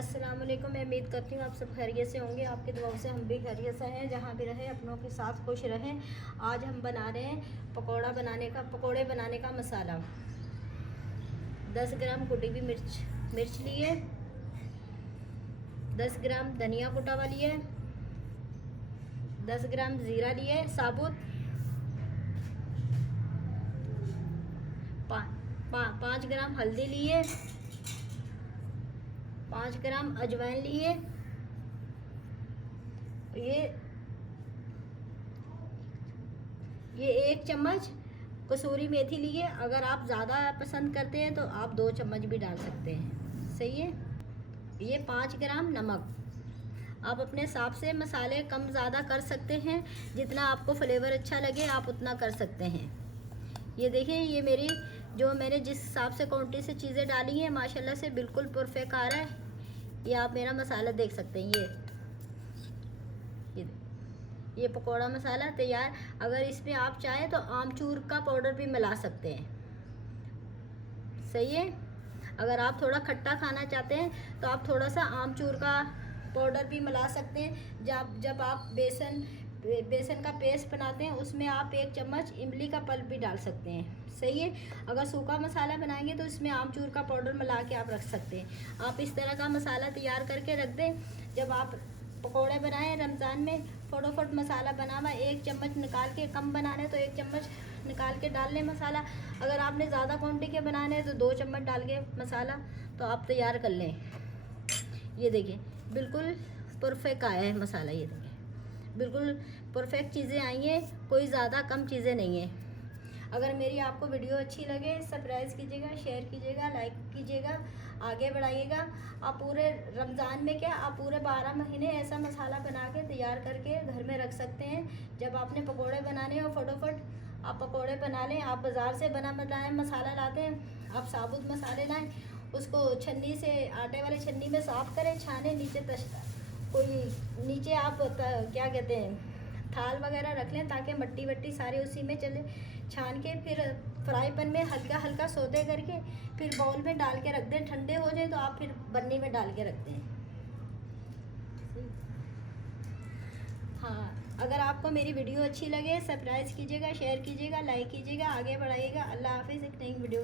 अस्सलाम वालेकुम। मैं उम्मीद करती हूँ आप सब खैरियत से होंगे। आपकी दुआओं से हम भी खैरियत से हैं। जहाँ भी रहें अपनों के साथ खुश रहें। आज हम बना रहे हैं पकोड़े बनाने का मसाला। 10 ग्राम कुटी हुई मिर्च लिए, 10 ग्राम धनिया कुटा हुआ लिए, 10 ग्राम ज़ीरा लिए साबुत, 5 ग्राम हल्दी लिए, 5 ग्राम अजवाइन लिए। ये 1 चम्मच कसूरी मेथी लिए। अगर आप ज़्यादा पसंद करते हैं तो आप 2 चम्मच भी डाल सकते हैं। सही है। ये 5 ग्राम नमक। आप अपने हिसाब से मसाले कम ज़्यादा कर सकते हैं। जितना आपको फ्लेवर अच्छा लगे आप उतना कर सकते हैं। ये देखिए, ये मैंने जिस हिसाब से क्वांटिटी से चीज़ें डाली हैं माशाल्लाह से बिल्कुल परफेक्ट आ रहा है। ये आप मेरा मसाला देख सकते हैं। ये पकौड़ा मसाला तैयार। अगर इसमें आप चाहें तो आमचूर का पाउडर भी मिला सकते हैं। सही है। अगर आप थोड़ा खट्टा खाना चाहते हैं तो आप थोड़ा सा आमचूर का पाउडर भी मिला सकते हैं। जब आप बेसन का पेस्ट बनाते हैं उसमें आप 1 चम्मच इमली का पल्प भी डाल सकते हैं। सही है। अगर सूखा मसाला बनाएंगे तो इसमें आमचूर का पाउडर मिला के आप रख सकते हैं। आप इस तरह का मसाला तैयार करके रख दें। जब आप पकोड़े बनाएं रमज़ान में, फटाफट मसाला बना हुआ 1 चम्मच निकाल के, कम बनाने तो 1 चम्मच निकाल के डाल लें मसाला। अगर आपने ज़्यादा क्वांटिटी के बनाने हैं तो 2 चम्मच डाल के मसाला तो आप तैयार कर लें। ये देखिए बिल्कुल परफेक्ट आया है मसाला। ये देखिए बिल्कुल परफेक्ट चीज़ें आई हैं, कोई ज़्यादा कम चीज़ें नहीं हैं। अगर मेरी आपको वीडियो अच्छी लगे सब्सक्राइब कीजिएगा, शेयर कीजिएगा, लाइक कीजिएगा, आगे बढ़ाइएगा। आप पूरे रमज़ान में क्या, आप पूरे 12 महीने ऐसा मसाला बना के तैयार करके घर में रख सकते हैं। जब आपने पकोड़े बनाने हो फटाफट आप पकोड़े बना लें। आप बाज़ार से बना बनाया मसाला लाते हैं, आप साबुत मसाले लाएं, उसको छन्नी से, आटे वाले छन्नी में साफ़ करें, छाने, नीचे आप क्या कहते हैं थाल वगैरह रख लें ताकि मट्टी वट्टी सारी उसी में चले। छान के फिर फ्राई पैन में हल्का हल्का सौते करके फिर बाउल में डाल के रख दें। ठंडे हो जाए तो आप फिर बन्नी में डाल के रख दें। हाँ, अगर आपको मेरी वीडियो अच्छी लगे सब्सक्राइब कीजिएगा, शेयर कीजिएगा, लाइक कीजिएगा, आगे बढ़ाइएगा। अल्लाह हाफिज़। एक नई वीडियो